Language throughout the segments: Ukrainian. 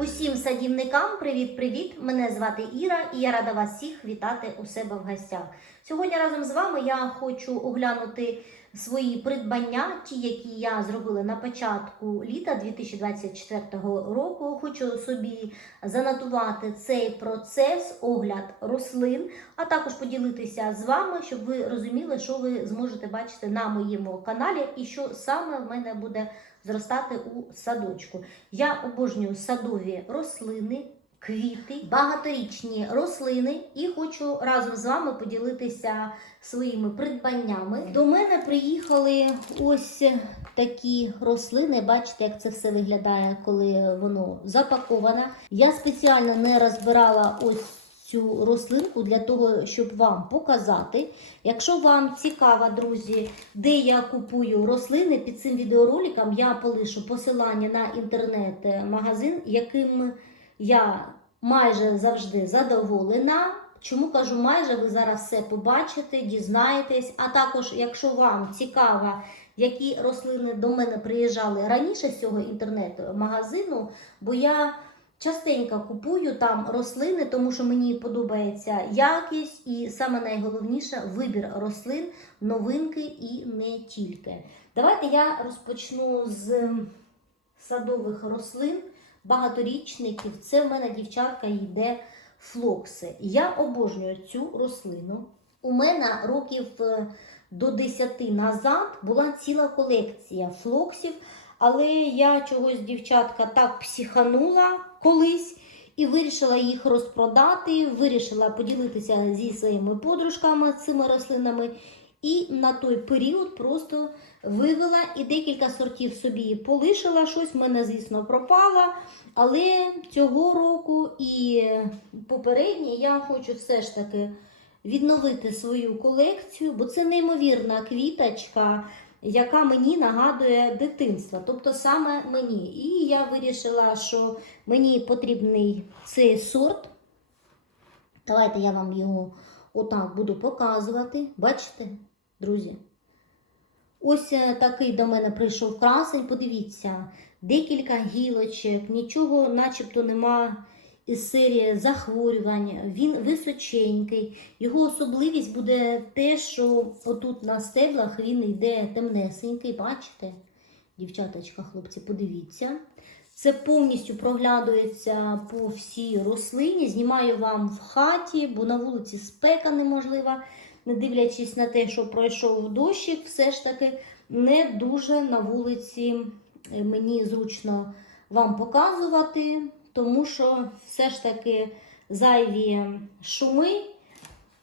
Усім садівникам привіт-привіт! Мене звати Іра і я рада вас всіх вітати у себе в гостях. Сьогодні разом з вами я хочу оглянути свої придбання, ті, які я зробила на початку літа 2024 року. Хочу собі занотувати цей процес, огляд рослин, а також поділитися з вами, щоб ви розуміли, що ви зможете бачити на моєму каналі і що саме в мене буде зростати у садочку. Я обожнюю садові рослини, квіти, багаторічні рослини і хочу разом з вами поділитися своїми придбаннями. До мене приїхали ось такі рослини. Бачите, як це все виглядає, коли воно запаковане. Я спеціально не розбирала ось. Цю рослинку для того, щоб вам показати. Якщо вам цікаво, друзі, де я купую рослини, під цим відеороликом я полишу посилання на інтернет-магазин, яким я майже завжди задоволена. Чому кажу майже, ви зараз все побачите, дізнаєтесь. А також, якщо вам цікаво, які рослини до мене приїжджали раніше з цього інтернет-магазину, бо я частенько купую там рослини, тому що мені подобається якість і саме найголовніше вибір рослин, новинки і не тільки. Давайте я розпочну з садових рослин, багаторічників. Це в мене дівчатка йде флокси. Я обожнюю цю рослину. У мене років е, до 10 назад була ціла колекція флоксів, але я чогось, дівчатка, так психанула колись і вирішила їх розпродати, вирішила поділитися зі своїми подружками цими рослинами. І на той період просто вивела і декілька сортів собі полишила. Щось в мене, звісно, пропало. Але цього року і попереднє я хочу все ж таки відновити свою колекцію, бо це неймовірна квіточка, яка мені нагадує дитинство. Тобто саме мені. І я вирішила, що мені потрібний цей сорт. Давайте я вам його отак буду показувати. Бачите, друзі? Ось е, такий до мене прийшов красень. Подивіться, декілька гілочок, нічого начебто нема із серії захворювань. Він височенький. Його особливість буде те, що отут на стеблах він йде темнесенький, бачите? Дівчаточка, хлопці, подивіться. Це повністю проглядується по всій рослині. Знімаю вам в хаті, бо на вулиці спека неможлива. Не дивлячись на те, що пройшов дощик, все ж таки не дуже на вулиці е, мені зручно вам показувати, тому що все ж таки зайві шуми.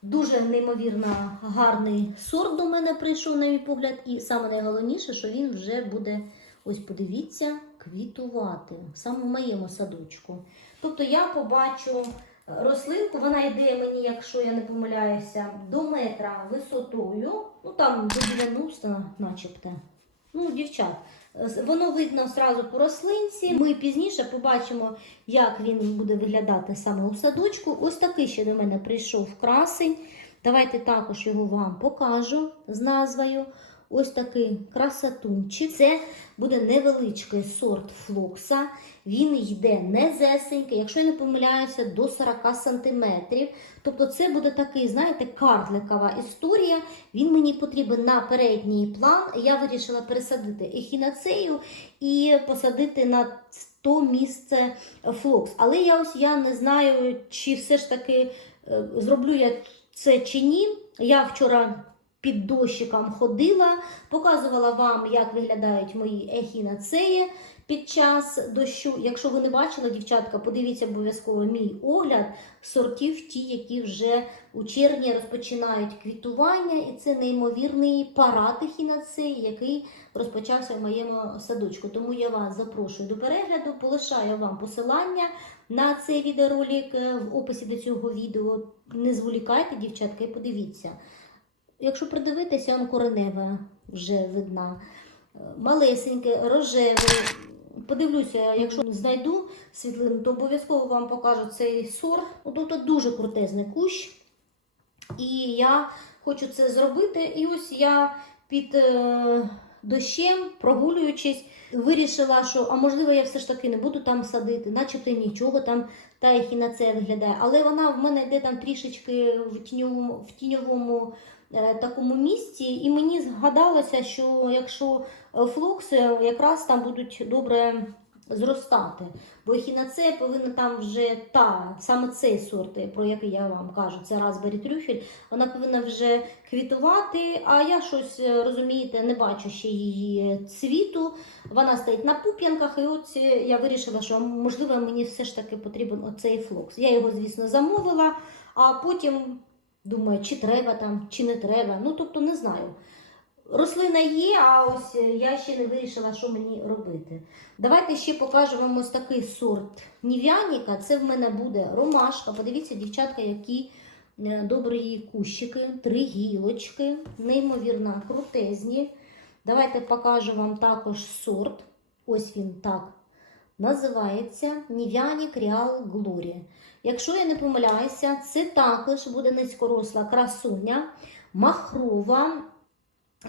Дуже неймовірно гарний сорт до мене прийшов, на мій погляд, і саме найголовніше, що він вже буде, ось подивіться, квітувати саме в моєму садочку. Тобто я побачу рослинку, вона йде мені, якщо я не помиляюся, до метра висотою, ну там до 90 начебто. Ну, дівчат, е, воно видно одразу по рослинці. Ми пізніше побачимо, як він буде виглядати саме у садочку. Ось такий ще до мене прийшов красень. Давайте також його вам покажу з назвою. Ось такий красотунчик. Це буде невеличкий сорт флокса. Він йде незесенький, якщо я не помиляюся, до 40 см. Тобто це буде такий, знаєте, картликова історія. Він мені потрібен на передній план. Я вирішила пересадити ехінацею і посадити на то місце флокс. Але я ось я не знаю, чи все ж таки е, зроблю я це чи ні. Я вчора під дощиком ходила, показувала вам, як виглядають мої ехінацеї під час дощу. Якщо ви не бачили, дівчатка, подивіться обов'язково мій огляд сортів, ті, які вже у червні розпочинають квітування, і це неймовірний парад ехінацеї, який розпочався в моєму садочку. Тому я вас запрошую до перегляду, полишаю вам посилання. На цей відеоролик в описі до цього відео не зволікайте, дівчатка, і подивіться. Якщо придивитися, он коренева вже видна. Малесеньке, рожеве. Подивлюся, якщо знайду світлину, то обов'язково вам покажу цей сорт. Ну, Тобто дуже крутезний кущ. І я хочу це зробити. І ось я під е, дощем, прогулюючись, вирішила, що а можливо я все ж таки не буду там садити, начебто нічого там та ехінацея виглядає. Але вона в мене йде там трішечки в тіньовому, в тіньовому такому місці, і мені згадалося, що якщо е, флокси якраз там будуть добре зростати. Бо ехінацея повинна там вже та, саме цей сорт, е, про який я вам кажу, це Raspberry трюфель, вона повинна вже квітувати, а я щось, е, розумієте, не бачу ще її цвіту. Вона стоїть на пуп'янках, і от е, я вирішила, що можливо мені все ж таки потрібен оцей флокс. Я його, звісно, замовила, а потім думаю, чи треба там, чи не треба. Ну, тобто не знаю. Рослина є, а ось е, я ще не вирішила, що мені робити. Давайте ще покажу вам ось такий сорт Нів'яніка. Це в мене буде ромашка. Подивіться, дівчатка, які е, добрі кущики, три гілочки, неймовірно крутезні. Давайте покажу вам також сорт. Ось він так називається Нів'янік Реал Глорі. Якщо я не помиляюся, це також буде низькоросла красуня, махрова.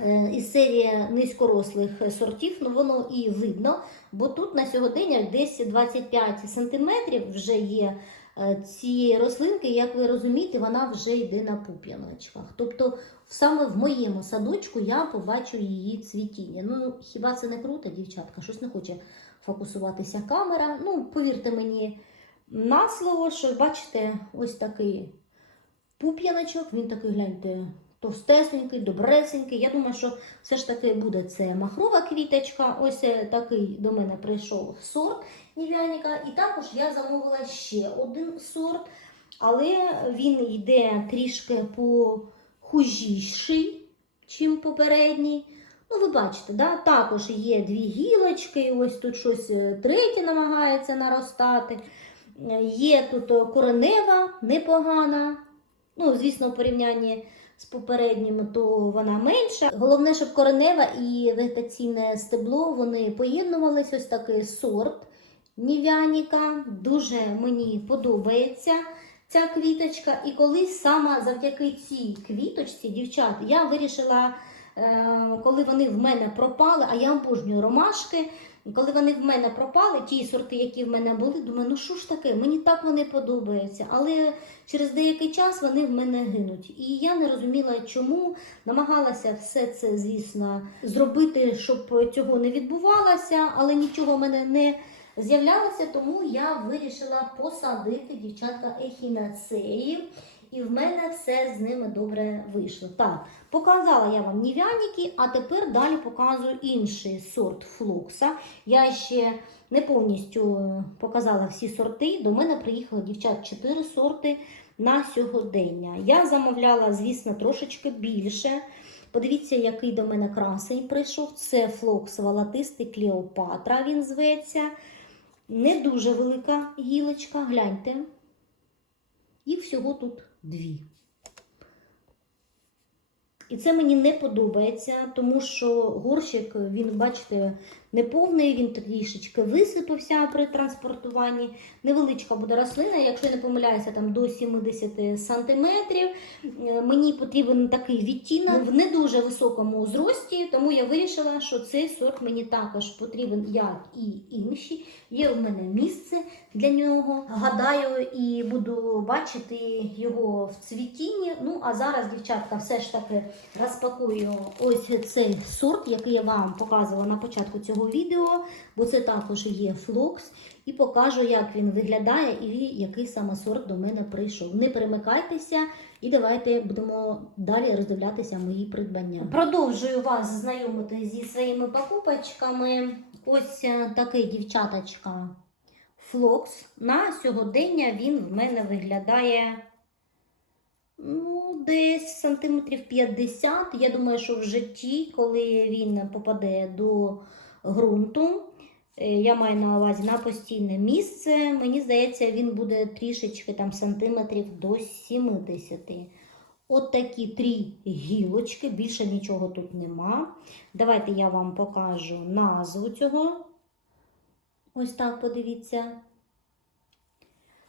е, Із серії низькорослих сортів, ну воно і видно, бо тут на сьогодення десь 25 см вже є е, цієї рослинки, як ви розумієте, вона вже йде на пуп'яночках. Тобто саме в моєму садочку я побачу її цвітіння. Ну, хіба це не круто, дівчатка? Щось не хоче фокусуватися камера. Ну, повірте мені на слово, що бачите, ось такий пуп'яночок, він такий, гляньте, товстесенький, добресенький. Я думаю, що все ж таки буде це махрова квіточка. Ось е, такий до мене прийшов сорт нів'яніка. І також я замовила ще один сорт, але він йде трішки похужіший, чим попередній. Ну, ви бачите, да? також є дві гілочки, ось тут щось е, третє намагається наростати. Є тут е, коренева, непогана. Ну, звісно, в порівнянні з попереднім, то вона менша. Головне, щоб коренева і вегетаційне стебло вони поєднувались. Ось такий сорт нів'яніка. Дуже мені подобається ця квіточка. І колись саме завдяки цій квіточці, дівчат, я вирішила, е, коли вони в мене пропали, а я обожнюю ромашки. Коли вони в мене пропали, ті сорти, які в мене були, думаю, ну що ж таке, мені так вони подобаються. Але через деякий час вони в мене гинуть. І я не розуміла, чому намагалася все це, звісно, зробити, щоб цього не відбувалося, але нічого в мене не з'являлося, тому я вирішила посадити дівчатка ехінацеї. І в мене все з ними добре вийшло. Так, показала я вам нів'яніки, а тепер далі показую інший сорт флокса. Я ще не повністю е, показала всі сорти. До мене приїхало дівчат 4 сорти на сьогодення. Я замовляла, звісно, трошечки більше. Подивіться, який до мене красень прийшов. Це флокс волотистий Клеопатра, він зветься. Не дуже велика гілочка, гляньте. Їх всього тут дві. І це мені не подобається, тому що горщик, він, бачите, не повний, він трішечки висипався при транспортуванні. Невеличка буде рослина, якщо я не помиляюся, там до 70 сантиметрів. Е, Мені потрібен такий відтінок в не дуже високому зрості, тому я вирішила, що цей сорт мені також потрібен, як і інші. Є в мене місце для нього. Гадаю, і буду бачити його в цвітінні. Ну, а зараз, дівчатка, все ж таки розпакую ось цей сорт, який я вам показувала на початку цього відео, бо це також є флокс. І покажу, як він виглядає і який саме сорт до мене прийшов. Не перемикайтеся і давайте будемо далі роздивлятися мої придбання. Продовжую вас знайомити зі своїми покупочками. Ось е, такий дівчаточка флокс. На сьогодення він в мене виглядає ну, десь сантиметрів 50. Я думаю, що в житті, коли він попаде до ґрунту, е, я маю на увазі на постійне місце, мені здається, він буде трішечки там сантиметрів до 70. От такі три гілочки, більше нічого тут нема. Давайте я вам покажу назву цього. Ось так подивіться.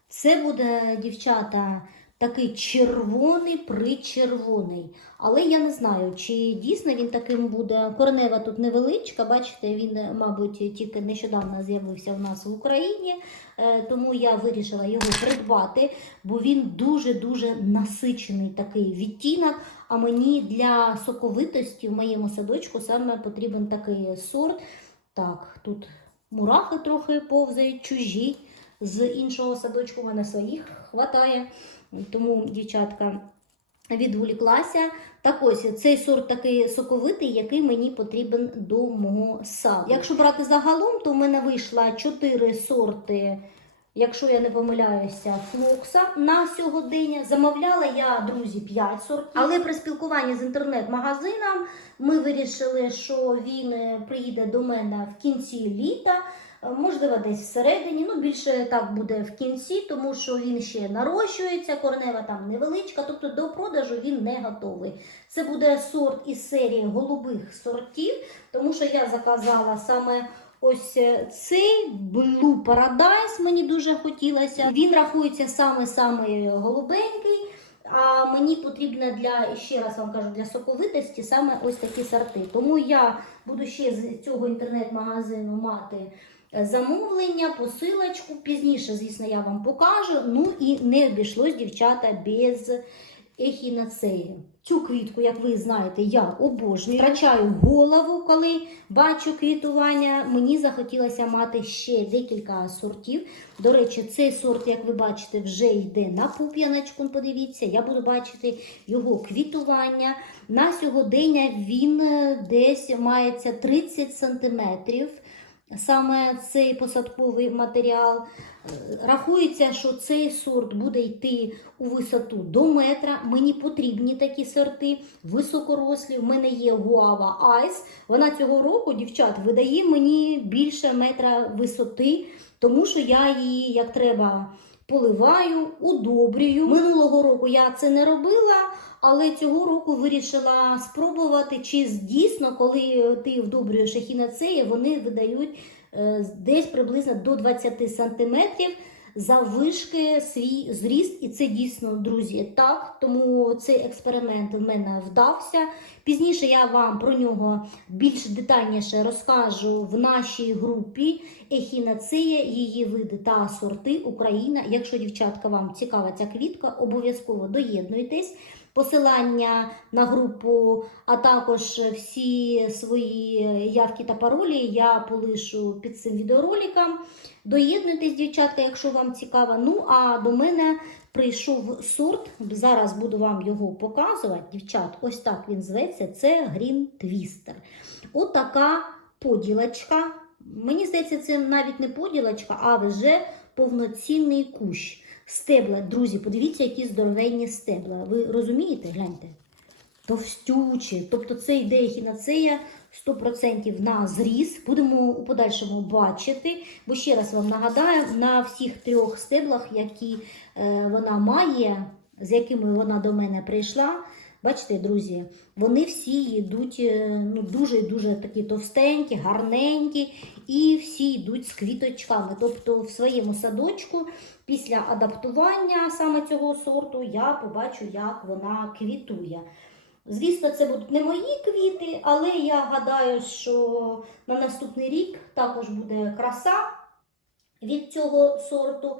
Це буде, дівчата, такий червоний причервоний. Але я не знаю, чи дійсно він таким буде. Коренева тут невеличка, бачите, він, мабуть, тільки нещодавно з'явився у нас в Україні, е, тому я вирішила його придбати, бо він дуже-дуже насичений такий відтінок. А мені для соковитості в моєму садочку саме потрібен такий сорт. Так, тут мурахи трохи повзають, чужі. З іншого садочку в мене своїх хватає. Тому, дівчатка, відволіклася. Так ось цей сорт такий соковитий, який мені потрібен до мого саду. Якщо брати загалом, то в мене вийшло 4 сорти. Якщо я не помиляюся, флокса на сьогодення. Замовляла я, друзі, 5 сортів. Але при спілкуванні з інтернет-магазином ми вирішили, що він е, приїде до мене в кінці літа. Е, Можливо, десь всередині, ну більше так буде в кінці, тому що він ще нарощується, коренева там невеличка, тобто до продажу він не готовий. Це буде сорт із серії голубих сортів, тому що я заказала саме ось е, цей Blue Paradise, мені дуже хотілося. Він рахується саме-саме голубенький. А мені потрібно для, ще раз вам кажу, для соковитості саме ось такі сорти. Тому я буду ще з цього інтернет-магазину мати замовлення, посилочку. Пізніше, звісно, я вам покажу. Ну і не обійшлось, дівчата, без ехінацеї. Цю квітку, як ви знаєте, я обожнюю. Втрачаю голову, коли бачу квітування. Мені захотілося мати ще декілька сортів. До речі, цей сорт, як ви бачите, вже йде на пуп'яночку. Подивіться, я буду бачити його квітування. На сьогодення він е, десь мається 30 сантиметрів. Саме цей посадковий матеріал. Е, Рахується, що цей сорт буде йти у висоту до метра. Мені потрібні такі сорти, високорослі. У мене є гуава айс. Вона цього року, дівчат, видає мені більше метра висоти, тому що я її як треба поливаю, удобрюю. Минулого року я це не робила. Але цього року вирішила спробувати, чи дійсно, коли ти вдобрюєш ехінацеї, вони видають е, десь приблизно до 20 сантиметрів заввишки свій зріст. І це дійсно, друзі, так. Тому цей експеримент в мене вдався. Пізніше я вам про нього більш детальніше розкажу в нашій групі Ехінацея, її види та сорти Україна. Якщо, дівчатка, вам цікава ця квітка, обов'язково доєднуйтесь. Посилання на групу, а також всі свої явки та паролі я полишу під цим відеороликом. Доєднуйтесь, дівчатка, якщо вам цікаво. Ну, а до мене прийшов сорт. Зараз буду вам його показувати. Дівчат, ось так він зветься. Це Green Twister. Отака поділочка. Мені здається, це навіть не поділочка, а вже повноцінний кущ. Стебла, друзі, подивіться, які здоровенні стебла. Ви розумієте? Гляньте. Товстючі. Тобто це йде ехінацея 100% на зріз. Будемо у подальшому бачити. Бо ще раз вам нагадаю, на всіх трьох стеблах, які е, вона має, з якими вона до мене прийшла. Бачите, друзі, вони всі йдуть е, ну, дуже і дуже такі товстенькі, гарненькі, і всі йдуть з квіточками. Тобто в своєму садочку після адаптування саме цього сорту я побачу, як вона квітує. Звісно, це будуть не мої квіти, але я гадаю, що на наступний рік також буде краса від цього сорту.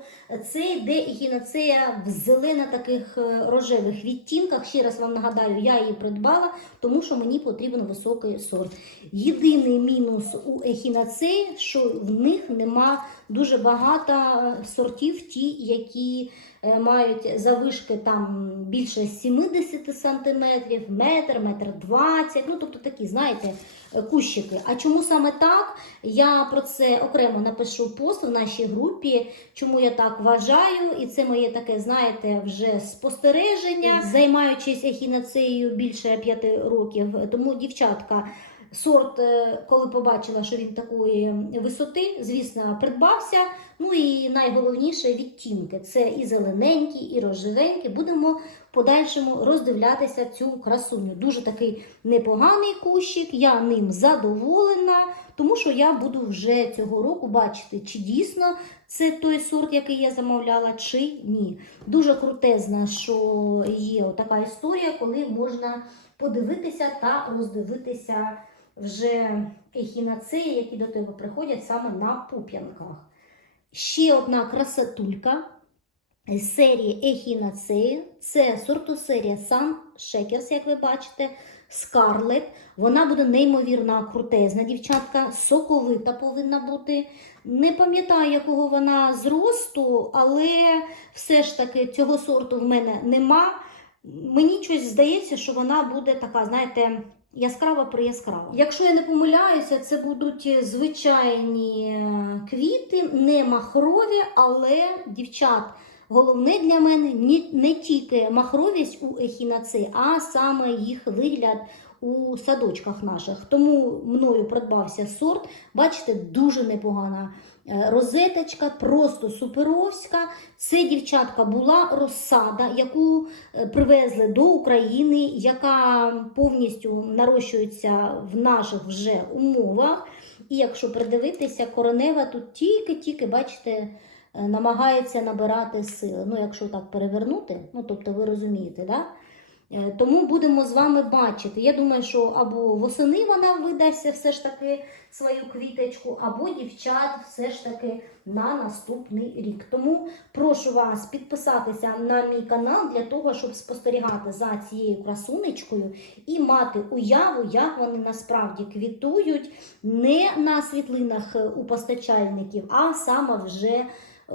Це йде гінацея в зелено таких е, рожевих відтінках. Ще раз вам нагадаю, я її придбала, тому що мені потрібен високий сорт. Єдиний мінус у ехінацеї, що в них нема дуже багато е, сортів, ті, які мають завишки там більше 70 сантиметрів, метр, метр 20, ну тобто такі, знаєте, е, кущики. А чому саме так? Я про це окремо напишу пост в нашій групі, чому я так вважаю, і це моє таке, знаєте, вже спостереження, займаючись ехінацеєю більше 5 років. Тому, дівчатка, Сорт, е, коли побачила, що він такої висоти, звісно, придбався. Ну і найголовніше відтінки. Це і зелененькі, і рожевенькі. Будемо в подальшому роздивлятися цю красуню. Дуже такий непоганий кущик, я ним задоволена, тому що я буду вже цього року бачити, чи дійсно це той сорт, який я замовляла, чи ні. Дуже крутезна, що є така історія, коли можна подивитися та роздивитися вже ехінацеї, які до тебе приходять саме на пуп'янках. Ще одна красотулька з серії ехінацеї. Це сортосерія Sun Shakers, як ви бачите, Scarlet. Вона буде неймовірно крутезна, дівчатка, соковита повинна бути. Не пам'ятаю, якого вона зросту, але все ж таки цього сорту в мене нема. Мені щось здається, що вона буде така, знаєте, яскрава прияскрава. Якщо я не помиляюся, це будуть звичайні е, квіти, не махрові, але дівчат. Головне для мене не, тільки махровість у ехінацеї, а саме їх вигляд у садочках наших. Тому мною придбався сорт. Бачите, дуже непогана е, розеточка, просто суперовська. Це дівчатка була розсада, яку е, привезли до України, яка повністю нарощується в наших вже умовах. І якщо придивитися, коренева тут тільки-тільки, бачите, е, намагається набирати сили. Ну, якщо так перевернути, ну тобто ви розумієте, да? Е, Тому будемо з вами бачити. Я думаю, що або восени вона видасть все ж таки свою квіточку, або дівчат все ж таки на наступний рік. Тому прошу вас підписатися на мій канал для того, щоб спостерігати за цією красунечкою і мати уяву, як вони насправді квітують не на світлинах е, у постачальників, а саме вже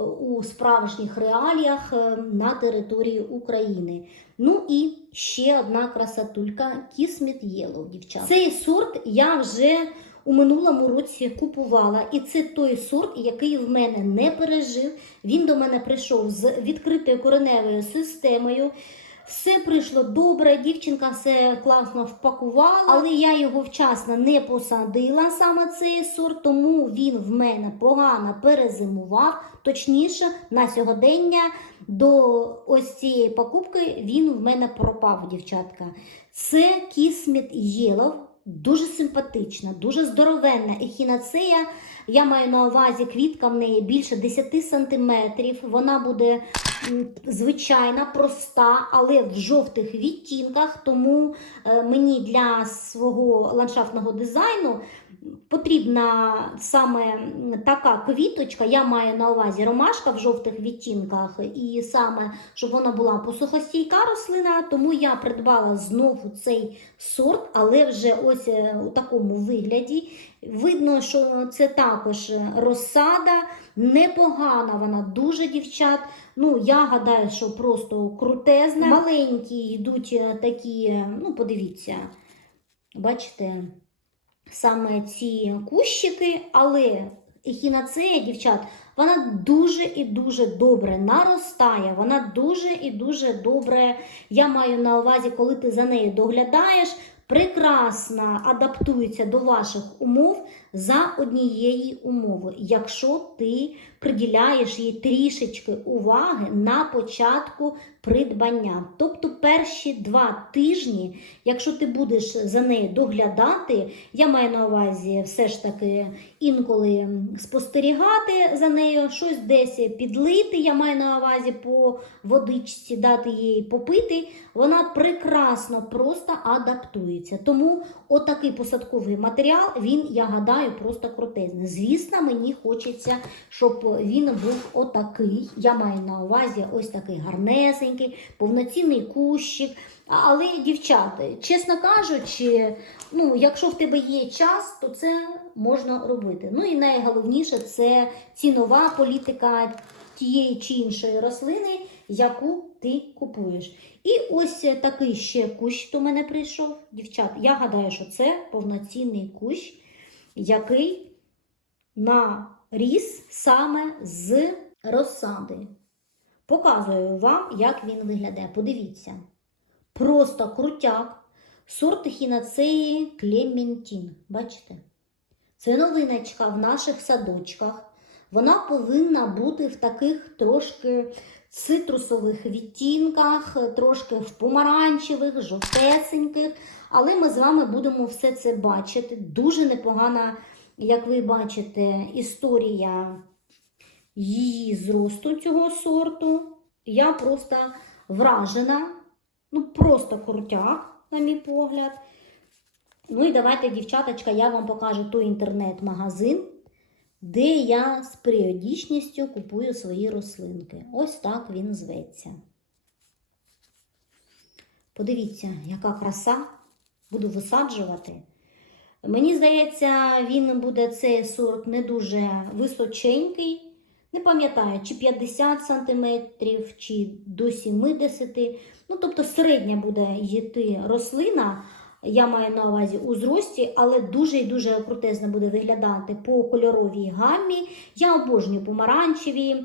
у справжніх реаліях е, на території України. Ну і ще одна красотулька Кісміт Yellow, дівчата. Цей сорт я вже у минулому році купувала, і це той сорт, який в мене не пережив. Він до мене прийшов з відкритою кореневою системою. Все прийшло добре, дівчинка все класно впакувала, але я його вчасно не посадила саме цей сорт, тому він в мене погано перезимував. Точніше, на сьогодення до ось цієї покупки він в мене пропав, дівчатка. Це Кісміт Єлов. Дуже симпатична, дуже здоровенна ехінацея. Я маю на увазі квітка в неї більше 10 сантиметрів. Вона буде звичайна, проста, але в жовтих відтінках. Тому е, мені для свого ландшафтного дизайну потрібна саме така квіточка. Я маю на увазі ромашка в жовтих відтінках, і саме щоб вона була посухостійка рослина. Тому я придбала знову цей сорт, але вже ось е, у такому вигляді. Видно, що це також розсада, непогана вона, дуже дівчат. Ну, я гадаю, що просто крутезна. Маленькі йдуть е, такі, е, ну, подивіться, бачите, саме ці кущики, але ехінацея, дівчат, вона дуже і дуже добре наростає, вона дуже і дуже добре, я маю на увазі, коли ти за нею доглядаєш, прекрасно адаптується до ваших умов за однієї умови, якщо ти приділяєш їй трішечки уваги на початку придбання. Тобто перші два тижні, якщо ти будеш за нею доглядати, я маю на увазі все ж таки інколи спостерігати за нею, щось десь підлити, я маю на увазі по водичці дати їй попити, вона прекрасно просто адаптується. Тому отакий посадковий матеріал, він, я гадаю, просто крутезний. Звісно, мені хочеться, щоб він був отакий. Я маю на увазі ось такий гарнесенький, повноцінний кущик. Але, дівчата, чесно кажучи, ну, якщо в тебе є час, то це можна робити. Ну і найголовніше це цінова політика тієї чи іншої рослини, яку ти купуєш. І ось такий ще кущ до мене прийшов. Дівчат, я гадаю, що це повноцінний кущ, який наріс саме з розсади. Показую вам, як він виглядає. Подивіться. Просто крутяк. Сорт ехінацеї Клементін. Бачите? Це новиночка в наших садочках. Вона повинна бути в таких трошки цитрусових відтінках, трошки в помаранчевих, жовтесеньких. Але ми з вами будемо все це бачити. Дуже непогана, як ви бачите, історія її зросту цього сорту. Я просто вражена, ну просто крутяк, на мій погляд. Ну і давайте, дівчаточка, я вам покажу той інтернет-магазин, де я з періодичністю купую свої рослинки. Ось так він зветься. Подивіться, яка краса. Буду висаджувати. Мені здається, він буде цей сорт не дуже височенький. Не пам'ятаю, чи 50 см, чи до 70 Ну, тобто середня буде йти рослина, я маю на увазі у зрості, але дуже і дуже крутезно буде виглядати по кольоровій гаммі. Я обожнюю помаранчеві,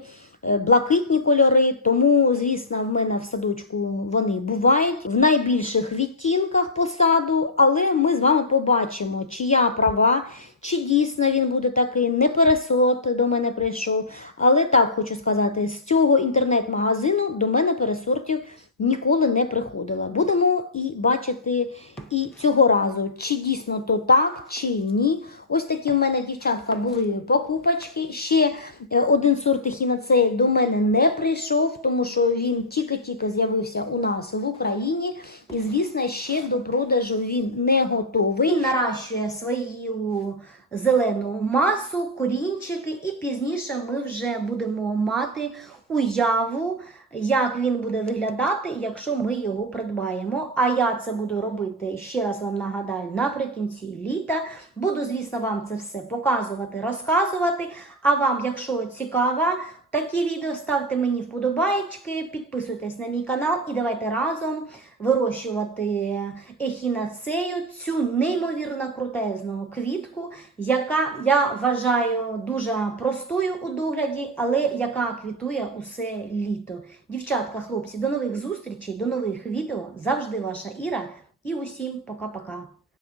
е, блакитні кольори, тому, звісно, в мене в садочку вони бувають в найбільших відтінках посаду, але ми з вами побачимо, чи я права. Чи дійсно він буде такий не пересот до мене прийшов. Але так хочу сказати, з цього інтернет-магазину до мене пересортів ніколи не приходила. Будемо і бачити і цього разу, чи дійсно то так, чи ні. Ось такі в мене дівчатка були покупочки. Ще е, один сорт ехінацеї до мене не прийшов, тому що він тільки-тільки з'явився у нас в Україні. І, звісно, ще до продажу він не готовий. Наращує свою зелену масу, корінчики, і пізніше ми вже будемо мати уяву, як він буде виглядати, якщо ми його придбаємо. А я це буду робити, ще раз вам нагадаю, наприкінці літа. Буду, звісно, вам це все показувати, розказувати. А вам, якщо цікаво, такі відео ставте мені вподобайки, підписуйтесь на мій канал і давайте разом вирощувати ехінацею, цю неймовірно крутезну квітку, яка я вважаю дуже простою у догляді, але яка квітує усе літо. Дівчатка, хлопці, до нових зустрічей, до нових відео. Завжди ваша Іра і усім пока-пока.